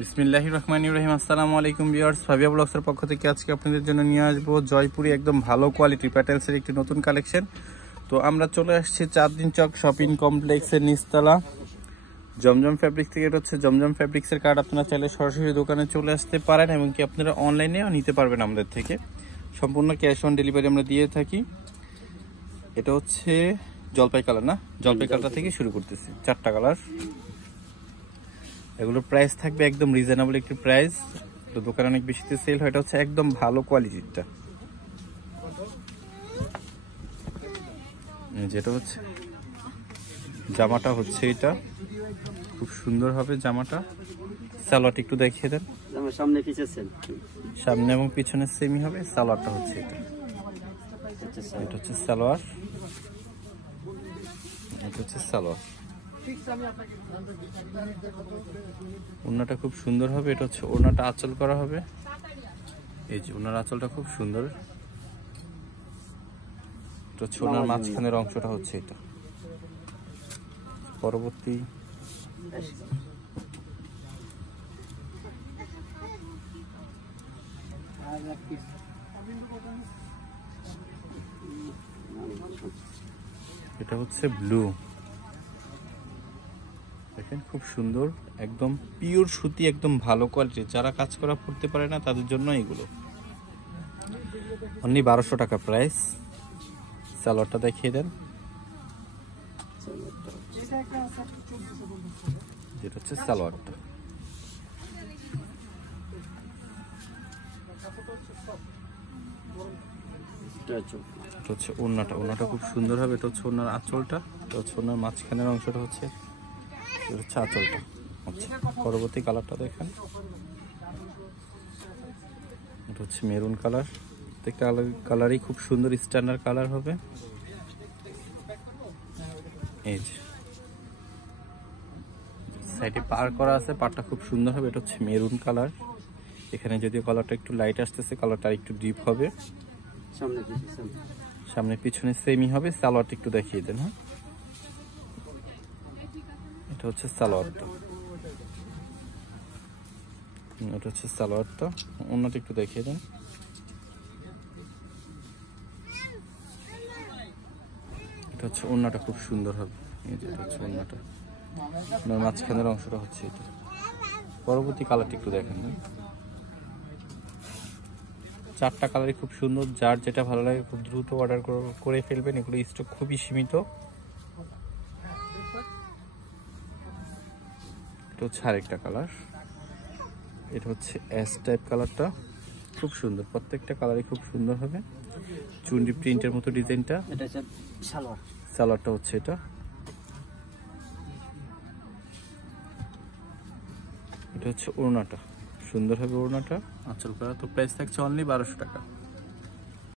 বিসমিল্লাহির রহমানির রহিম। আসসালামু আলাইকুম ভিউয়ার্স, ফাবিয়া ব্লগসের পক্ষ থেকে আজকে আপনাদের জন্য নিয়ে আসবো জয়পুরি একদম ভালো কোয়ালিটি প্যাটেলসের একটি নতুন কালেকশন। তো আমরা চলে আসছি 4 দিন চক শপিং কমপ্লেক্সের নিচতলা জমজম ফ্যাব্রিক্স থেকে। এটা হচ্ছে জমজম ফ্যাব্রিক্সের কার্ড। আপনারা চাইলে সরাসরি দোকানে চলে আসতে পারেন এবং কি আপনারা অনলাইনেও নিতে পারবেন আমাদের থেকে। সম্পূর্ণ ক্যাশ অন ডেলিভারি আমরা দিয়ে থাকি। এটা হচ্ছে জলপাই কালার, না জলপাই কালার থেকে শুরু করতেছি। 4টা কালার, এগুলোর প্রাইস থাকবে একদম রিজনেবল একটি প্রাইস। তো দোকানে অনেক বেশিতে সেল হয়। এটা হচ্ছে একদম ভালো কোয়ালিটিটা। যেটা হচ্ছে জামাটা হচ্ছে এটা খুব সুন্দর হবে জামাটা। সালোয়ারটা একটু দেখিয়ে দেন। সামনে এবং পিছনে সেমই হবে। সালোয়ারটা হচ্ছে এটা হচ্ছে সালোয়ার। এটা হচ্ছে সালোয়ার। ওড়নাটা খুব সুন্দর হবে। এটা হচ্ছে ওড়নাটা আঁচল করা হবে। এই যে ওড়নার আঁচলটা খুব সুন্দর। এটা হচ্ছে ওড়নার মাঝখানের অংশটা হচ্ছে এটা। পরবর্তী এটা হচ্ছে ব্লু। দেখেন খুব সুন্দর, একদম পিওর সুতি, একদম ভালো কোয়ালিটি। যারা কাজ করা পড়তে পারে না তাদের জন্য এগুলো। অনলি 1200 টাকা প্রাইস। সালোয়ারটা দেখিয়ে দেন। যেটা হচ্ছে সালোয়ারটা। এটা হচ্ছে ওড়নাটা। ওড়নাটা খুব সুন্দর হবে। এটা হচ্ছে ওড়নার আঁচলটা। এটা হচ্ছে ওড়নার মাঝখানের অংশটা হচ্ছে আঁচলটা। আচ্ছা, পরবর্তী কালারটা দেখেন। এটা হচ্ছে মেরুন কালার। প্রত্যেকটা কালারই খুব সুন্দর স্ট্যান্ডার্ড কালার হবে। এই যে সাইডে পার করা আছে, পারটা খুব সুন্দর হবে। এটা হচ্ছে মেরুন কালার। এখানে যদিও কালারটা একটু লাইট আসতেছে, কালারটা একটু ডিপ হবে। সামনে পিছনে সেমই হবে। সালোয়ারটা একটু দেখিয়ে দেন। হ্যাঁ, এটা হচ্ছে সালোয়ারটা। এটা হচ্ছে সালোয়ারটা। ওড়নাটা একটু দেখিয়ে দেন। এটা হচ্ছে ওড়নাটা খুব সুন্দর হবে। এই যে এটা হচ্ছে ওড়নাটা। ওড়নার মাঝখানের অংশটা হচ্ছে এটা। পরবর্তী কালারটা একটু দেখেন। 4টা কালারই খুব সুন্দর। যার যেটা ভালো লাগে খুব দ্রুত অর্ডার করে ফেলবেন। এগুলো স্টক খুবই সীমিত। এটা হচ্ছে আরেকটা কালার। এটা হচ্ছে অ্যাশ টাইপ কালারটা। খুব সুন্দর, প্রত্যেকটা কালারই খুব সুন্দর হবে। চুন্ডি প্রিন্টের মতো ডিজাইনটা। সালোয়ারটা হচ্ছে এটা। এটা হচ্ছে ওড়নাটা। সুন্দর হবে ওড়নাটা, আঁচল করা। তো প্রাইস থাকছে অনলি 1200 টাকা।